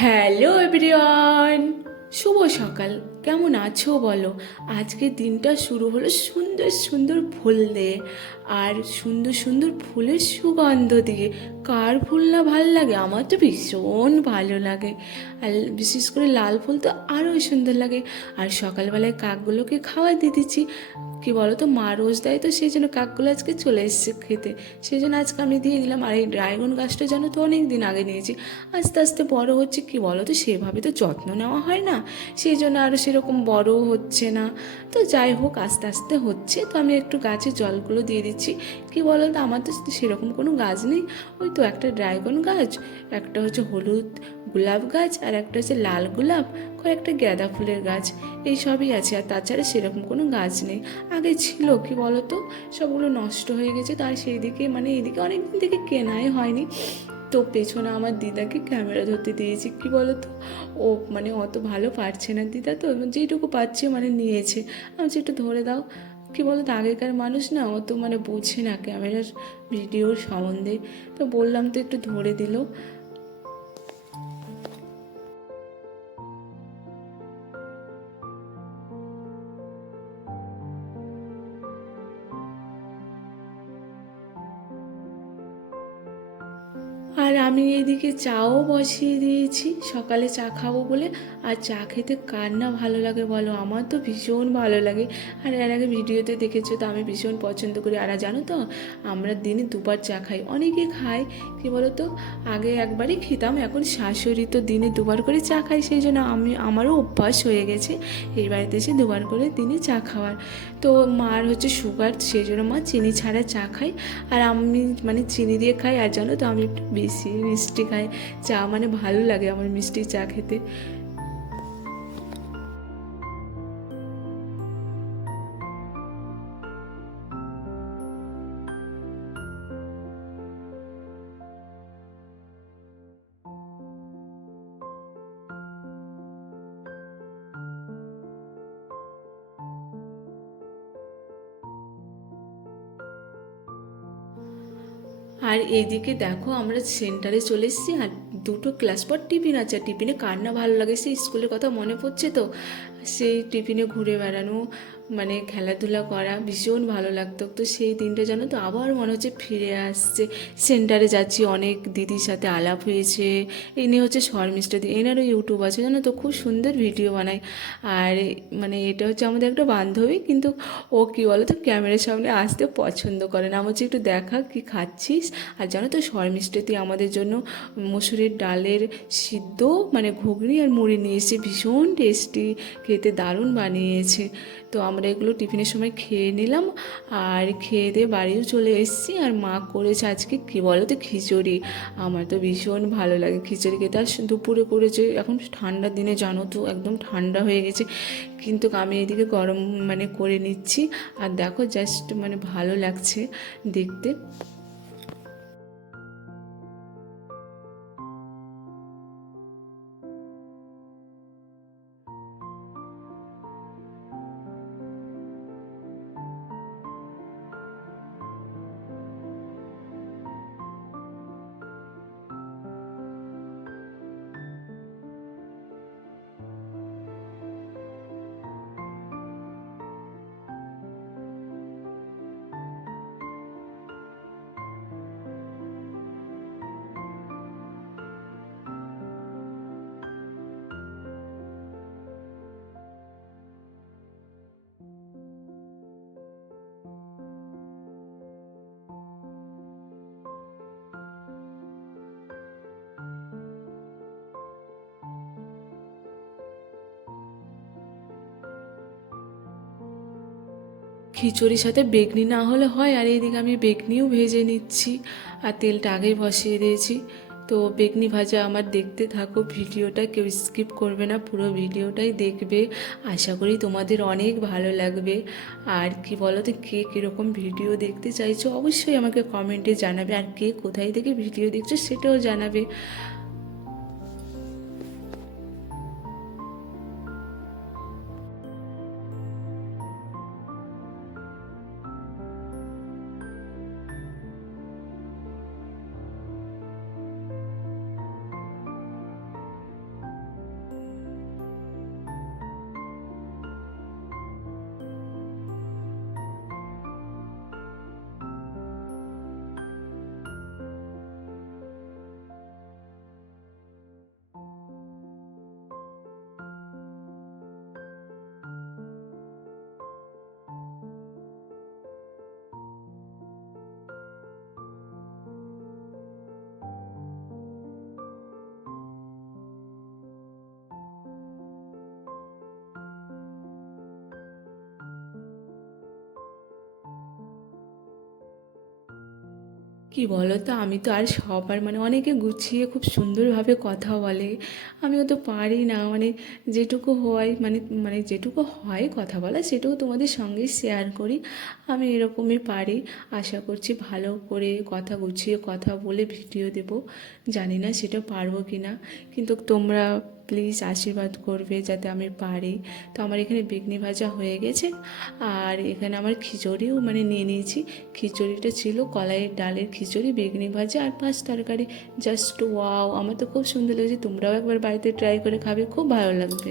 Hello everyone, শুভ সকাল। কেমন আছো বলো? আজকের দিনটা শুরু হলো সুন্দর সুন্দর ফুল দিয়ে আর সুন্দর সুন্দর ফুলের সুগন্ধ দিয়ে। কার ফুল না ভালো লাগে? আমার তো ভীষণ ভালো লাগে। আর বিশেষ করে লাল ফুল তো আরও সুন্দর লাগে। আর সকালবেলায় কাকগুলোকে খাওয়া দিয়ে দিচ্ছি। কি বলো তো, মা রোজ দেয় তো সেই জন্য কাকগুলো আজকে চলে এসেছে খেতে, সেই জন্য আজকে আমি দিয়ে দিলাম। আর এই ড্রাগন গাছটা জানো তো অনেক দিন আগে নিয়েছি, আস্তে আস্তে বড় হচ্ছে। কি বলো তো, সেভাবে তো যত্ন নেওয়া হয় না, সেই জন্য আরও সেরকম বড়ও হচ্ছে না। তো যাই হোক, আস্তে আস্তে হচ্ছে। তো আমি একটু গাছে জলগুলো দিয়ে দিচ্ছি। কি বলো তো, আমার তো সেরকম কোনো গাছ নেই। ওই তো একটা ড্রাগন গাছ, একটা হচ্ছে হলুদ গোলাপ গাছ, আর একটা হচ্ছে লাল গোলাপ, কয়েকটা গাঁদা ফুলের গাছ, এই সবই আছে। আর তাছাড়া সেরকম কোনো গাছ নেই। আগে ছিল, কি বলো তো, সবগুলো নষ্ট হয়ে গেছে। তার সেই দিকে মানে এইদিকে অনেক দিন থেকে কেনাই হয়নি। তো পেছনে আমার দিদাকে ক্যামেরা ধরতে দিয়েছি। কি বলো তো, ও মানে অত ভালো পারছে না দিদা, তো যেইটুকু পাচ্ছে মানে নিয়েছে। আমি একটু ধরে দাও। কি বলো তো, আগেকার মানুষ না অত মানে বোঝে না ক্যামেরার ভিডিওর সম্বন্ধে। তো বললাম তো একটু ধরে দিল। আর আমি এদিকে চাও বসিয়ে দিয়েছি, সকালে চা খাবো বলে। আর চা খেতে কার না ভালো লাগে বলো? আমার তো ভীষণ ভালো লাগে। আর এর আগে ভিডিওতে দেখেছো তো, আমি ভীষণ পছন্দ করি। আর জানো তো, আমরা দিনে দুবার চা খাই। অনেকে খায়, কি বলো তো, আগে একবারই খেতাম, এখন শাশুড়ি তো দিনে দুবার করে চা খাই, সেই জন্য আমারও অভ্যাস হয়ে গেছে এই বাড়িতে এসে দুবার করে দিনে চা খাওয়ার। তো মার হচ্ছে সুগার, সেই জন্য মা চিনি ছাড়া চা খাই। আর আমি মানে চিনি দিয়ে খাই। আর জানো তো, আমি একটু বেশি মিষ্টি খাই। চা মানে ভালো লাগে আমার মিষ্টি চা খেতে। আর এইদিকে দেখো, আমরা সেন্টারে চলে এসেছি। আর দুটো ক্লাস পর টিফিন আছে। টিফিনে কার না ভালো লাগে? সেই স্কুলের কথা মনে পড়ছে তো, সেই টিফিনে ঘুরে বেড়ানো, মানে খেলাধুলা করা ভীষণ ভালো লাগতো। তো সেই দিনটা জানো তো আবার মনে হচ্ছে ফিরে আসছে। সেন্টারে যাচ্ছি, অনেক দিদির সাথে আলাপ হয়েছে। ইনি হচ্ছে শর্মিষ্ঠা দি, এনারও ইউটিউব আছে জানো তো, খুব সুন্দর ভিডিও বানায়। আর মানে এটা হচ্ছে আমাদের একটা বান্ধবী, কিন্তু ও কী বলো তো, ক্যামেরার সামনে আসতে পছন্দ করে না। আমার হচ্ছে একটু দেখা কি খাচ্ছিস। আর জানো তো, শর্মিষ্ঠাতি আমাদের জন্য মুসুরির ডালের সিদ্ধ মানে ঘুগনি আর মুড়ি নিয়ে এসেছে, ভীষণ টেস্টি, খেতে দারুণ বানিয়েছে। তো আমরা এগুলো টিফিনের সময় খেয়ে নিলাম। আর খেয়ে দিয়ে বাড়িও চলে এসেছি। আর মা করেছে আজকে কী বলো তো, খিচুড়ি। আমার তো ভীষণ ভালো লাগে খিচুড়ি খেতে। আর দুপুরে করেছে, এখন ঠান্ডার দিনে জানো তো একদম ঠান্ডা হয়ে গেছে, কিন্তু আমি এদিকে গরম মানে করে নিচ্ছি। আর দেখো জাস্ট মানে ভালো লাগছে দেখতে। খিচুড়ির সাথে বেগনি না হলে হয়। আর এইদিকে আমি বেগনিও ভেজে নিচ্ছি, আর তেলটা আগেই বসিয়ে দিয়েছি। তো বেগনি ভাজা আমার দেখতে থাকো, ভিডিওটা কেউ স্কিপ করবে না, পুরো ভিডিওটাই দেখবে। আশা করি তোমাদের অনেক ভালো লাগবে। আর কি বলো তো, কে কীরকম ভিডিও দেখতে চাইছো অবশ্যই আমাকে কমেন্টে জানাবে। আর কে কোথায় থেকে ভিডিও দেখছো সেটাও জানাবে। কি বলো তো, আমি তো আর সবার মানে অনেকে গুছিয়ে খুব সুন্দরভাবে কথা বলে, আমিও তো পারি না। মানে যেটুকু হয় মানে মানে যেটুকু হয় কথা বলা সেটুকু তোমাদের সঙ্গে শেয়ার করি। আমি এরকমই পারি। আশা করছি ভালো করে কথা গুছিয়ে কথা বলে ভিডিও দেব। জানি না সেটা পারবো কি না, কিন্তু তোমরা প্লিজ আশীর্বাদ করবে যাতে আমি পারি। তো আমার এখানে বেগুনি ভাজা হয়ে গেছে, আর এখানে আমার খিচুড়িও মানে নিয়ে নিয়েছি। খিচুড়িটা ছিল কলাইয়ের ডালের খিচুড়ি, বেগুনি ভাজা আর পাঁচ তরকারি। জাস্ট ওয়াও, আমার তো খুব সুন্দর লেগেছে। তোমরাও একবার বাড়িতে ট্রাই করে খাবে, খুব ভালো লাগবে।